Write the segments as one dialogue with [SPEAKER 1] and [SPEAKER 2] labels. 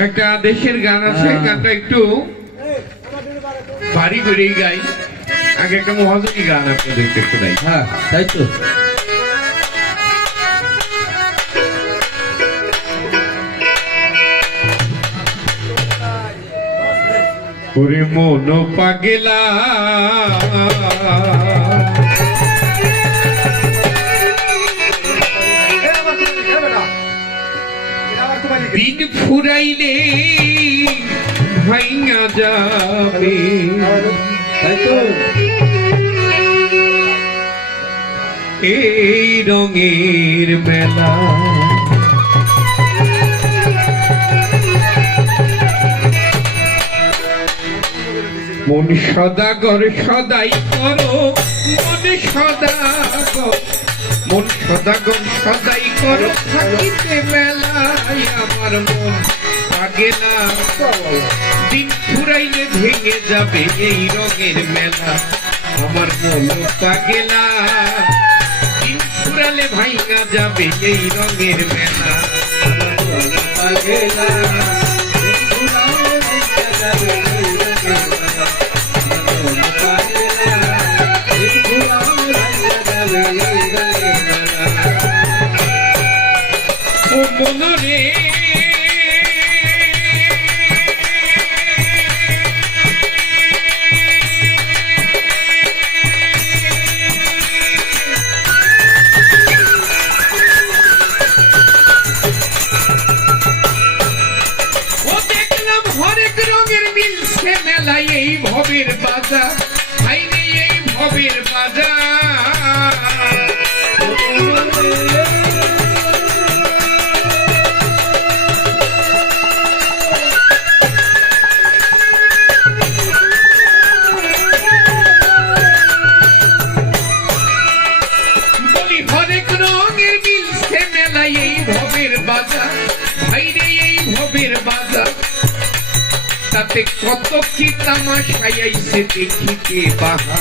[SPEAKER 1] একটা দেশের গান আছে
[SPEAKER 2] হ্যাঁ।
[SPEAKER 1] গানটা একটু বাড়ি করেই গাই। আগে একটা মহাজনী গান আপনাদেরকে শোনাই
[SPEAKER 2] হ্যাঁ তাই তো।
[SPEAKER 1] ওরে মন পাগেলা। ফুরাইলে ভাইয়া যাবে। এই রঙের মেলা। মন সদাগর সদাই করো মন সদাগর মন সদাগর সদাই করো, থাকিতে মেলায় আমার মন পাগেলা দিন ফুরাইলে ভেঙে যাবে এই রঙের মেলা, আমার মন পাগেলা দিন ফুরালে ভাইঙা যাবে এই রঙের মেলা, আমার মন পাগেলা দিন আইছে দেখিতে বাহা।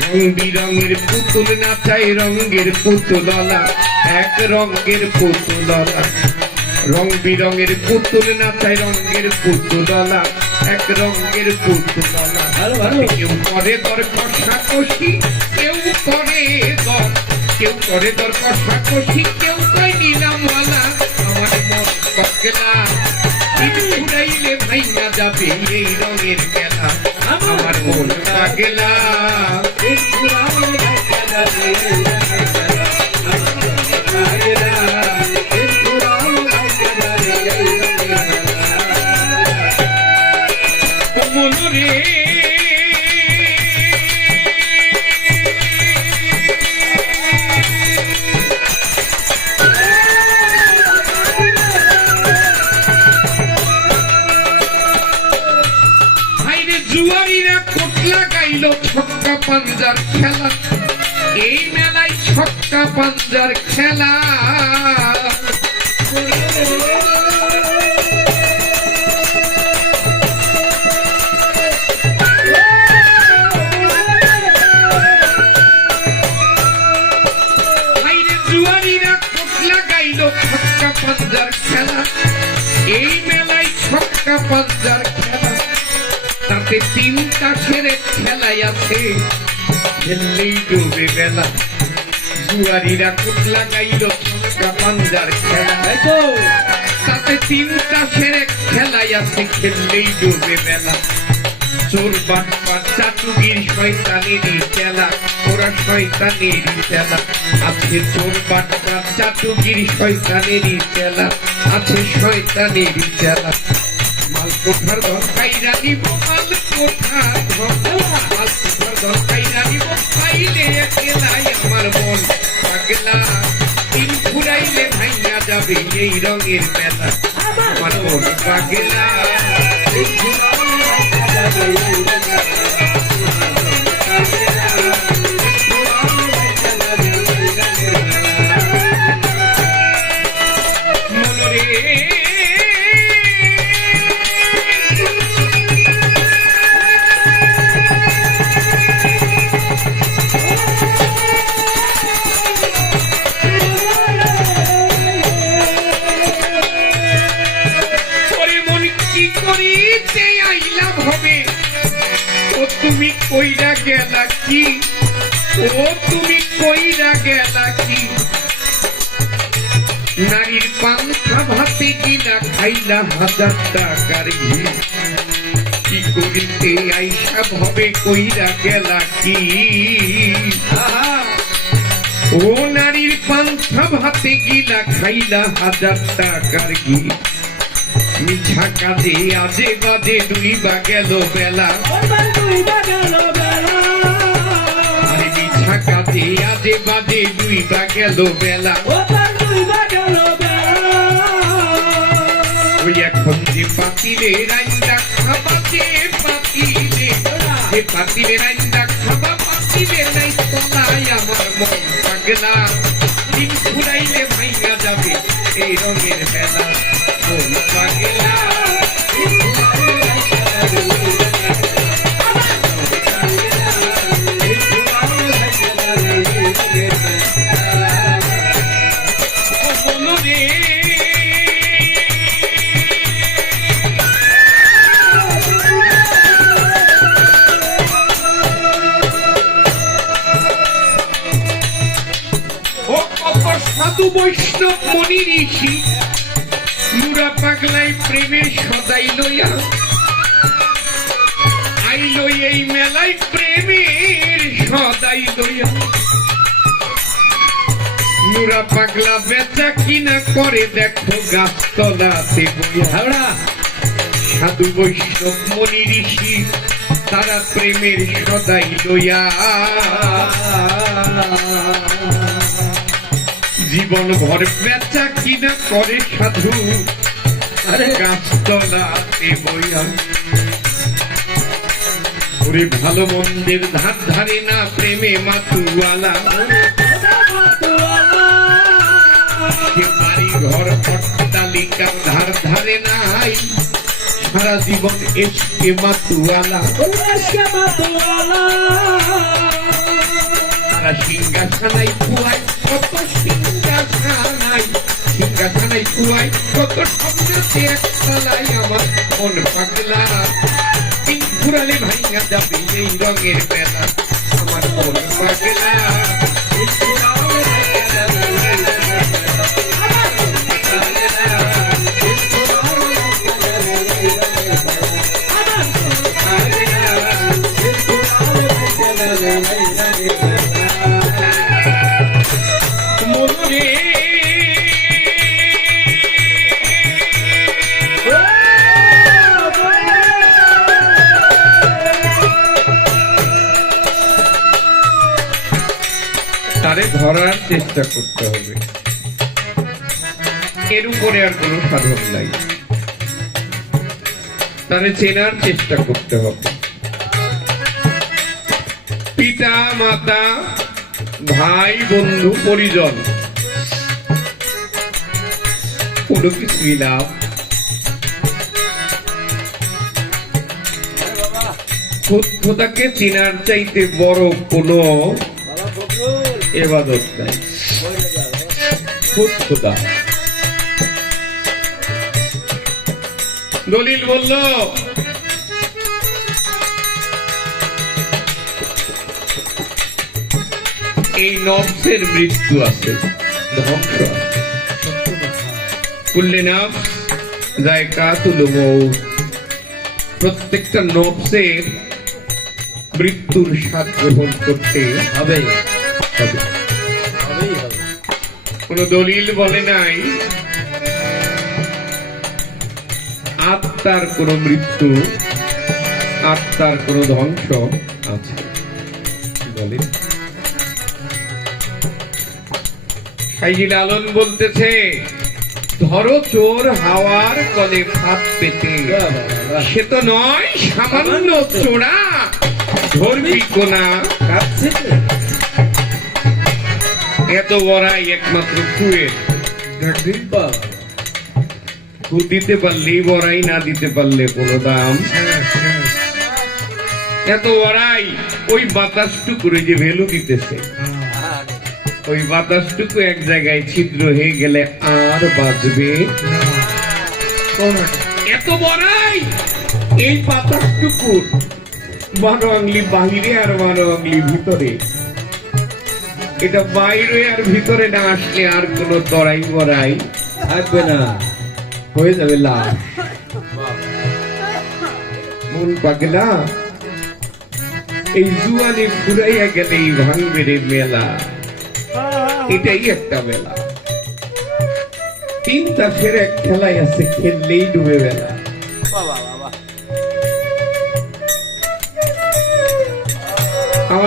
[SPEAKER 1] রং বিরঙের পুতুল নাচায় রঙের পুতুললা এক রঙের পুতুললা রং বিরঙের পুতুল নাচায় রঙের পুতুললা এক রঙের পুতুললা। কেউ করে দর কষাকষি কেউ করে দর কেউ করে দর কষাকষি কেউ কয় নিলামওয়ালা আমার মন পাগলা উড়াইলে ভাইয়া যাবে এই রঙের মেলা আমার মন পাগলা পাঞ্জার খেলা। এই মেলায় ছক্কা পাঞ্জার খেলা। তাতে তিনটা ছেড়ে খেলাই আছে। খেললেই ডুবে বেলা। জুয়ারিরা কোটলা গাইল ছক্কা পাঞ্জার খেলা তাতে তিনটা ছেড়ে খেলাই আছে, খেললেই ডুবে বেলা চোর বাটপা চাটুগির, শয়তানেরই খেলা ওরা শয়তানেরই খেলা। আছে চোর বাটপা চাটুগির, শয়তানেরই খেলা, আছে শয়তানেরই খেলা। মাল কোঠার দরকাইরা নিব, মাল কোঠার আমার মন পাগলা। তিন ফুরাইলে ভাইয়া যাবে এই রঙের মেলা। আমার মন পাগলা। তিন ফুরাইলে ভাইয়া যাবে এই রঙের মেলা। কি? ও তুমি কইরা গেলা কি? নারীর পান্থা ভাতে কিনা খাইলা হাজার টাকার কি করিতে আইসা ভবে কইরা গেলা কি? ও নারীর পান্থা ভাতে গিলা খাইলা হাজার টাকার ঘি। মিঠা কাজে আজে বাজে ডুইবা গেল বেলা। মিঠা কাজে আজে বাজে ডুইবা গেল বেলা। ওই এখন যে পাতিলে রাইন্দা খাবা যে পাতিলে যে পাতিলে রাইন্দা খাবা পাতিলে নাই তলায় আমার মন পাগলা। দিন ফুরাইলে ভাইয়া যাবে এই রঙের বেলা। সাধু বৈষ্ণব মনি ঋষি, মুরা পাগলাই প্রেমের সদাই লইয়া। আইলো এই মেলায় প্রেমের সদাই লইয়া। মুরা পাগলা বেচা কিনা করে দেখো গাছতলাতে বইয়া।
[SPEAKER 2] হাওড়া,
[SPEAKER 1] সাধু বৈষ্ণব মনি ঋষি, তারা প্রেমের সদাই লইয়া। জীবন ভর বেচা কিনা করে সাধু?
[SPEAKER 2] আরে।
[SPEAKER 1] গাছতলাতে বইয়া ওরে ভালো মন্দের ধার ধারে না প্রেমে মাতুয়ালা। বাড়ি ঘর অট্টালিকা ধার ধারে নাই। সারা জীবন এসকে মাতুয়ালা। তারা সিংহাসনাই খুয়াই কত সিংহাসনাই সিংহাসনাই খুয়াই কত স্বপ্নতে একতলায় আমার মন পাগলা ঘুরালে ভাইয়া যাবে এই রঙের বেলা আমার মন পাগলা। ধরার চেষ্টা করতে হবে। এর উপরে আর কোনো সাধন নাই। তারে চেনার চেষ্টা করতে হবে। পিতা, মাতা, ভাই, বন্ধু, পরিজন, কোনো কিছুই না। খোদাকে চেনার চাইতে বড় কোনো এবাদত নাই। খুদ দলিল বলল, এই নবসের মৃত্যু আছে, ধ্বংস আছে। নাফ জায়কাতুল মৌত প্রত্যেকটা নবসের মৃত্যুর স্বাদ গ্রহণ করতে
[SPEAKER 2] হবে।
[SPEAKER 1] কোন দলিল বলে নাই। আত্মার কোন মৃত্যু আত্মার কোন ধ্বংস আছে। বলে? সাইজি লালন বলতেছে ধরো চোর হাওয়ার কলে ফাঁদ পেতে। সে তো নয় সামান্য চোরা। ধরবি কোনা?
[SPEAKER 2] কাঁদছে?
[SPEAKER 1] এত বড়াই একমাত্র কুয়ের কু দিতে পারলেই বড়াই না দিতে পারলে কোনো দাম? এত বড়াই ওই বাতাসটুকুরে যে ভ্যালু দিতেছে। ওই বাতাসটুকু এক জায়গায় ছিদ্র হয়ে গেলে আর বাঁচবে এত বড়াই এই বাতাসটুকু বারো আংলি বাহিরে আর বারো আংলি ভিতরে। এটা বাইরে আর ভিতরে না আসলে আর কোন তরাই মরাই।
[SPEAKER 2] থাকবে না।
[SPEAKER 1] হয়ে যাবে লাভ। মন পাগলা? এই জুয়ানে ঘুরাইয়া গেলে এই ভাঙবে রে মেলা। এটাই একটা মেলা। তিনটা ফের এক খেলায় আছে খেললেই ডুবে বেলা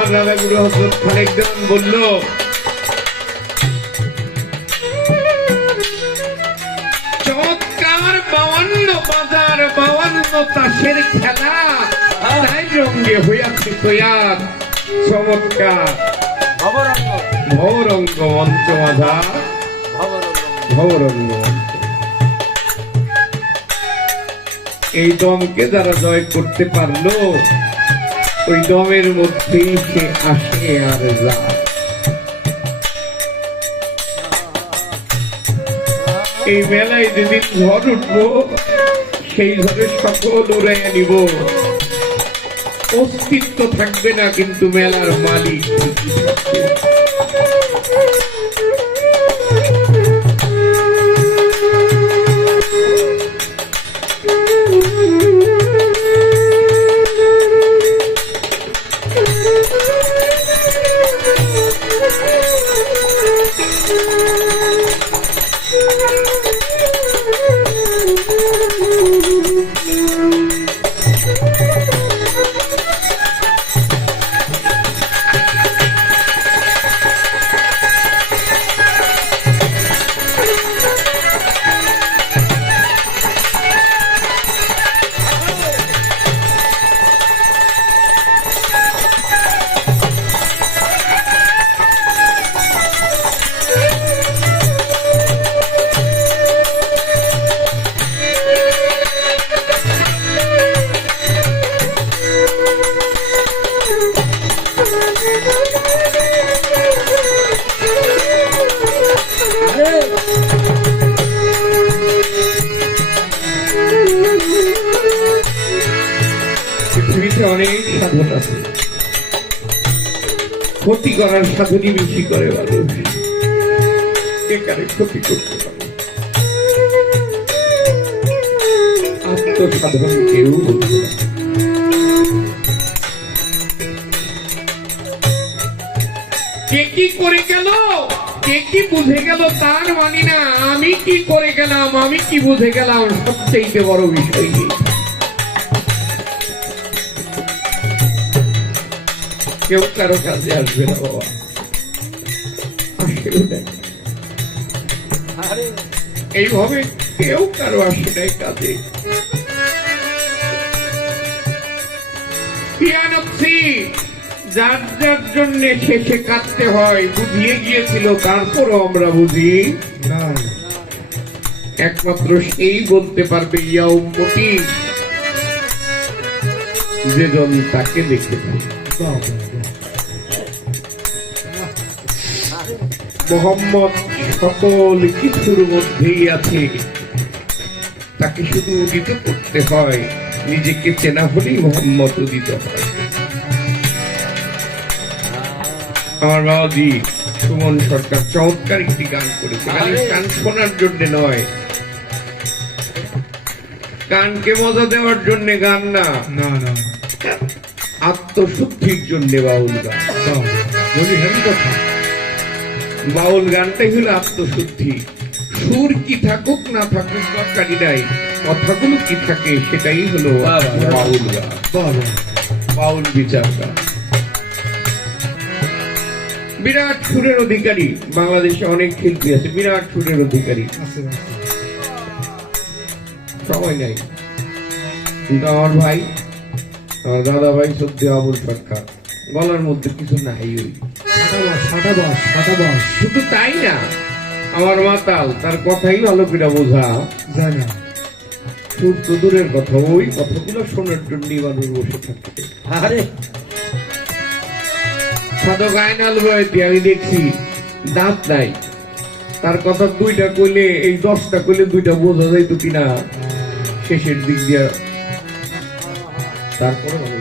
[SPEAKER 1] আমার দাদা গুরু হজরত খালেক দেওয়ান বলল চমৎকার বাউান্ন বাজার বাউান্ন তাসের খেলা। তাই রঙ্গে হইয়াছে তৈয়ার চমৎকার। ভবরঙ্গ। মঞ্চ বাধা ভবরঙ্গ এই দমকে যারা জয় করতে পারল ওই দমের মধ্যেই সে আসে আর যায় এই মেলায় যেদিন ঘর উঠবো, সেই ঘরে সকল ওরাই নিব। অস্তিত্ব থাকবে না কিন্তু মেলার মালিক। করার সাধনই বেশি করে ক্ষতি করতে পারে? আত্মসাধন কেউ কে কি করে গেল? কে কি বুঝে গেল তার মানি না। আমি কি করে গেলাম? আমি কি বুঝে গেলাম? সবচেয়ে বড় বিষয় কেউ কারও কাছে আসবে না বাবা। এইভাবে কেউ কারও আসে নাই কাজে। পিয়ানক্সি যার যার জন্য শেষে কাটতে হয় বুঝিয়ে গিয়েছিল তারপরও আমরা বুঝি
[SPEAKER 2] না
[SPEAKER 1] একমাত্র সেই বলতে পারবে ইয়া উম্মতি যেজন তাকে দেখেছে মোহাম্মদ সকল কিছুর মধ্যেই আছে। তাকে শুধু উদিত করতে হয় নিজেকে চেনা হলেই মোহাম্মদ উদিত হয়। আমার বাবাজি সুমন সরকার চমৎকার একটি গান করেছে। গান শোনার জন্য নয়। গানকে মজা দেওয়ার জন্য গান না।
[SPEAKER 2] না না।
[SPEAKER 1] আত্মশুদ্ধির জন্য বাউল গান।
[SPEAKER 2] যদি হেন কথা।
[SPEAKER 1] বাউল গানটাই হলো আত্মশুদ্ধি। সুর কি থাকুক না থাকুক দরকারি নাই কথাগুলো কি থাকে সেটাই হলো। বাউল গান। বাউল বিচার গান। বিরাট সুরের অধিকারী বাংলাদেশে অনেক শিল্পী আছে বিরাট সুরের অধিকারী। সময় নাই। কিন্তু আমার ভাই আমার দাদা ভাই সত্যি আবুল সরকার। গলার মধ্যে কিছু নাই ওই। শুধু তাই না আমার মাতাল তার কথাই ভালো করে বোঝা।
[SPEAKER 2] যায় না
[SPEAKER 1] সুর তো দূরের কথা ওই কথাগুলো শোনার মানুষ বসে থাকে।
[SPEAKER 2] আরে।
[SPEAKER 1] সাধক আয়নাল বয়সে আমি দেখছি দাঁত নাই। তার কথা দুইটা কইলে এই দশটা কইলে দুইটা বোঝা যাইতো কিনা শেষের দিক দিয়া। তারপরে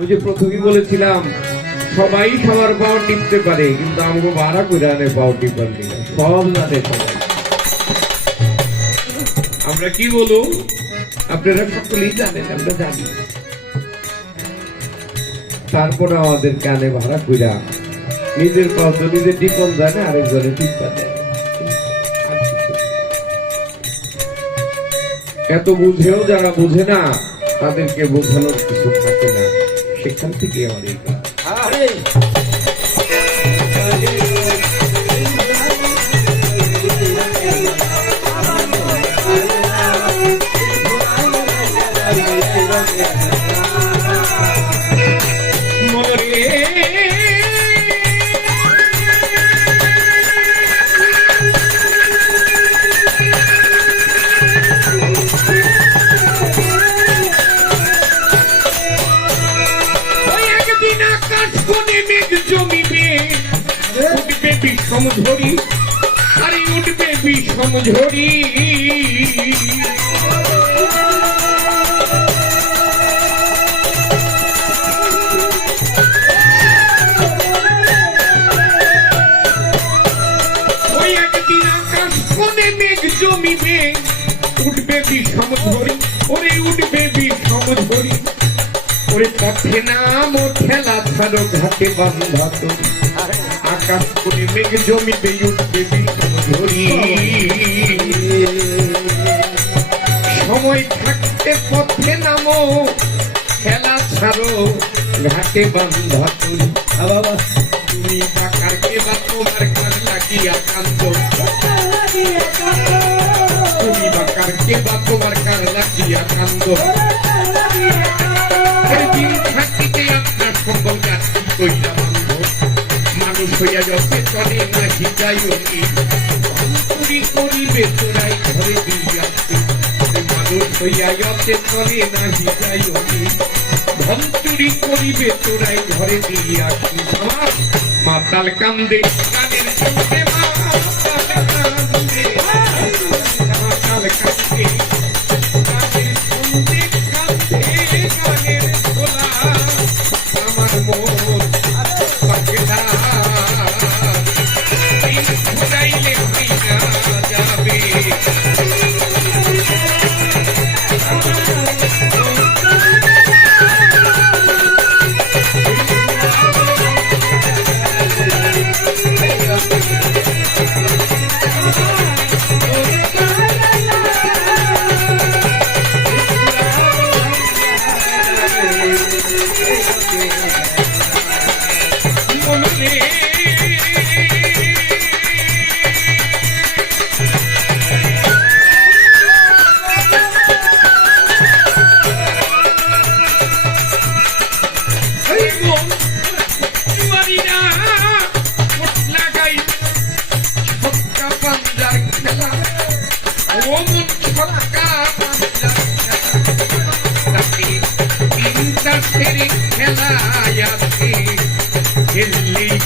[SPEAKER 2] ওই যে প্রথমেই বলেছিলাম, সবাই সবার পাও টিপতে পারে, কিন্তু আমাকে ভাড়া করে আনে পাও টিপার সব সবাই আমরা কি বলুন? আপনারা সকলেই জানেন, আমরা জানি। তারপরে আমাদের কানে ভাড়া কইরা নিজের তো নিজের টিপন জানে আরেকজনে টিপা দেয়। এত বুঝেও যারা বুঝে না, তাদেরকে বোঝানোর কিছু থাকে না। সেখান থেকে আমার এই
[SPEAKER 1] জমিবে উঠবে বিষম ঝড়ি, আরে উঠবে বিষম ঝড়ি। জমিবে উঠবে বিষম ঝড়ি, ওরে উঠবে বিষম ঝড়ি। ওরে পথে নাম ঠেলা ছাড়ো ঘাটে বান্ধা তরি আকাশ কোণে মেঘ জমিবে উঠবে ঝড়ি সময় থাকতে পথে নামো, খেলা ছাড়ো, ঘাটে বান্ধা বাবা, তুমি বাকার কে বা তোমার কান লাগিয়া কান্দ তুমি বাকার কে বা তোমার কান লাগিয়া কান্দ হইয়া যাচ্ছে চলে না হিজাই অতি চুরি করিবে ঘরে দিয়াছে মানুষ হইয়া যাচ্ছে চলে না হিজাই অতি ধন ঘরে দিয়াছি মাতাল কান্দে, কানের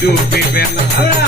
[SPEAKER 1] খেললেই ডুবে বেলা